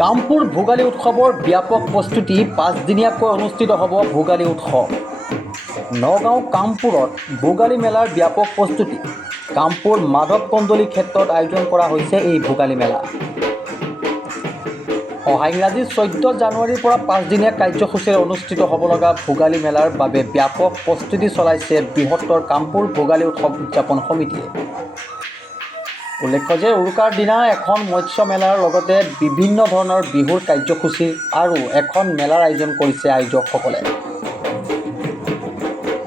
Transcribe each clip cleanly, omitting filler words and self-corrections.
কামপুৰ ভোগালী উৎসৱৰ ব্যাপক প্ৰস্তুতি 5 দিনীয়াকৈ অনুষ্ঠিত হ'ব ভোগালী উৎসৱ। নগাঁও কামপুৰত ভোগালী মেলাৰ ব্যাপক প্ৰস্তুতি। কামপুৰ মাধৱ কন্দলী ক্ষেত্ৰত আয়োজন কৰা হৈছে এই ভোগালী মেলা। অহা ইংৰাজী 14 জানুৱাৰীৰ পৰা 5 দিনীয়া কাৰ্যসূচীৰে অনুষ্ঠিত হ'ব লগা ভোগালী মেলাৰ বাবে ব্যাপক প্ৰস্তুতি চলাইছে বৃহত্তৰ কামপুৰ ভোগালী উৎসৱ উদযাপন সমিতিয়ে। উল্লেখ্য যে উৰুকাৰ দিনা এখন মৎস্য মেলাৰ লগতে বিভিন্ন ধৰণৰ বিহুৰ কাৰ্যসূচী আৰু এখন মেলাৰ আয়োজন কৰিছে আয়োজকসকলে।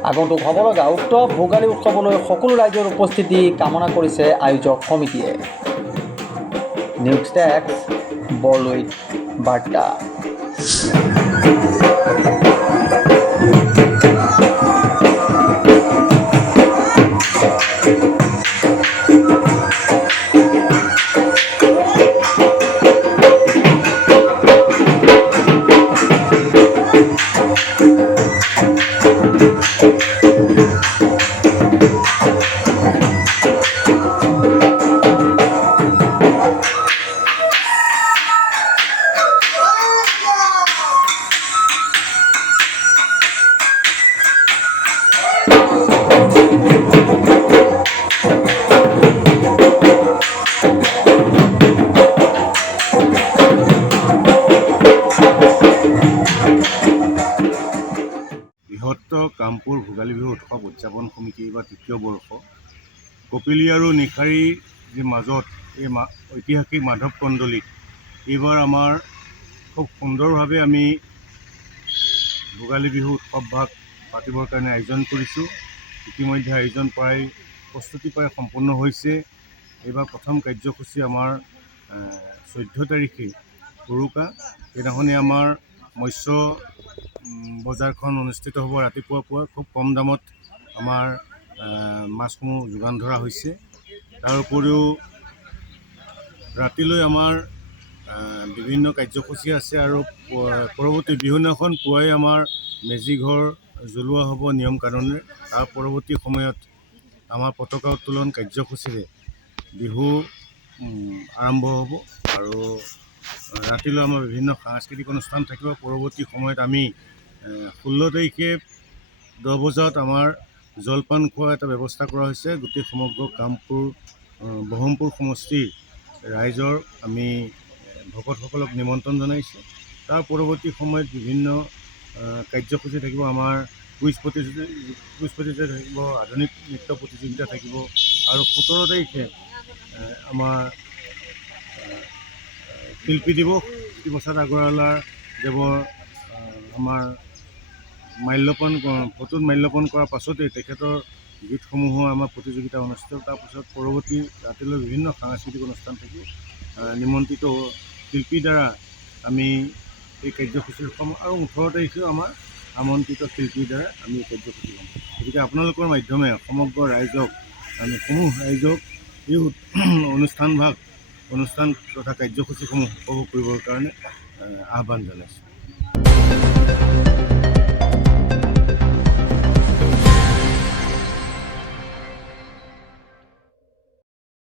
আগন্তুক হ'ব লগা উক্ত ভোগালী উৎসৱলৈ সকলো ৰাইজৰ উপস্থিতি কামনা কৰিছে আয়োজক সমিতিয়ে। নিউজ ডেস্ক বৰলুইত বাৰ্তা। বৃহত্তৰ কামপুৰ ভোগালী বিহু উৎসৱ উদযাপন সমিতি এইবাৰ 3য় বৰ্ষ। কপিলী আৰু নিশাৰীৰ যি মাজত এই ঐতিহাসিক মাধৱ কন্দলীত এইবাৰ আমাৰ খুব সুন্দৰভাৱে আমি ভোগালী বিহু উৎসৱ ভাগ পাতিবৰ কাৰণে আয়োজন কৰিছোঁ। ইতিমধ্যে আয়োজন প্ৰস্তুতি প্ৰায় সম্পূৰ্ণ হৈছে। এইবাৰ প্ৰথম কাৰ্যসূচী আমাৰ 14 তাৰিখে উৰুকা। সেইদিনাখনি আমাৰ মৎস্য বজাৰখন অনুষ্ঠিত হ'ব। ৰাতিপুৱা খুব কম দামত আমাৰ মাছসমূহ যোগান ধৰা হৈছে। তাৰ উপৰিও ৰাতিলৈ আমাৰ বিভিন্ন কাৰ্যসূচী আছে আৰু পৰৱৰ্তী বিহুদিনাখন পুৱাই আমাৰ মেজি ঘৰ জ্বলোৱা হ'ব নিয়ম কানুনেৰে। তাৰ পৰৱৰ্তী সময়ত আমাৰ পতাকা উত্তোলন কাৰ্যসূচীৰে বিহু আৰম্ভ হ'ব আৰু ৰাতিলৈ আমাৰ বিভিন্ন সাংস্কৃতিক অনুষ্ঠান থাকিব। পৰৱৰ্তী সময়ত আমি 16 তাৰিখে 10 বজাত আমাৰ জলপান খোৱা এটা ব্যৱস্থা কৰা হৈছে। গোটেই সমগ্ৰ কামপুৰ বহমপুৰ সমষ্টিৰ ৰাইজৰ আমি ভকতসকলক নিমন্ত্ৰণ জনাইছোঁ। তাৰ পৰৱৰ্তী সময়ত বিভিন্ন কাৰ্যসূচী থাকিব। আমাৰ কুইজ প্ৰতিযোগিতা থাকিব, আধুনিক নৃত্য প্ৰতিযোগিতা থাকিব আৰু 17 তাৰিখে আমাৰ শিল্পী দিৱস জ্যোতিপ্ৰসাদ আগৰৱালাৰ দেৱৰ আমাৰ ফটোত মাল্যপন কৰাৰ পাছতেই তেখেতৰ গীতসমূহৰ আমাৰ প্ৰতিযোগিতা অনুষ্ঠিত। তাৰপিছত পৰৱৰ্তী ৰাতিলৈ বিভিন্ন সাংস্কৃতিক অনুষ্ঠান থাকিব। নিমন্ত্ৰিত শিল্পীৰ দ্বাৰা আমি এই কাৰ্যসূচীৰ আৰু 18 তাৰিখেও আমাৰ আমন্ত্ৰিত শিল্পীৰ দ্বাৰা আমি এই কাৰ্যসূচী ল'ম। গতিকে আপোনালোকৰ মাধ্যমে সমগ্ৰ ৰাইজক এই অনুষ্ঠান তথা কাৰ্যসূচীসমূহ উপভোগ কৰিবৰ কাৰণে আহ্বান জনাইছোঁ।